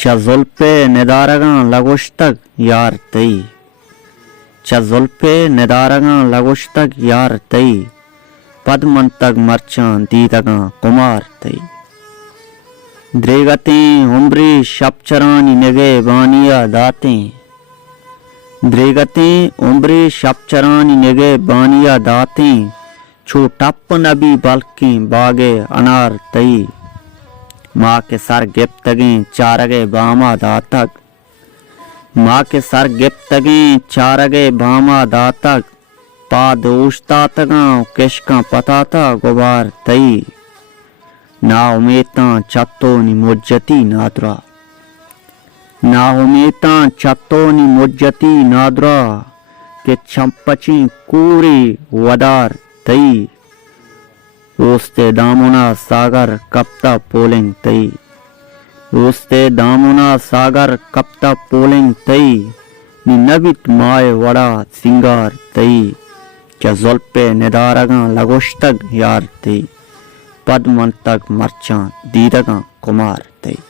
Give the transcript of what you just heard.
چا زلپے ندارگاں لگوشتگ یار تئی چا زلپے ندارگاں لگوشتگ یار تئی پد منتگ مرچاں دیدگاں کمار تئی دریگتیں عمری شب چرانی نگے بانیا داتیں دریگتیں عمری شب چرانی نگے بانیا داتیں چھو ٹپ نبی بلکیں باغے انار تئی ماں کے سر گپتگیں چارگے باما داتک ماں کے سر گپتگیں چارگے باما داتک پا دوشتا تگاں کشکاں پتاتا گبار تئی نا امیتاں چتونی مجتی نادرا نا امیتاں چتونی مجتی نادرا کہ چھمپچیں کوری ودار تئی روستے دامونا ساگر کپتا پولنگ تئی روستے دامونا ساگر کپتا پولنگ تئی نی نبیت مائے وڑا سنگار تئی کیا زلپے ندارگاں لگوشتگ یار تئی پد منتگ مرچاں دیدگاں کمار تئی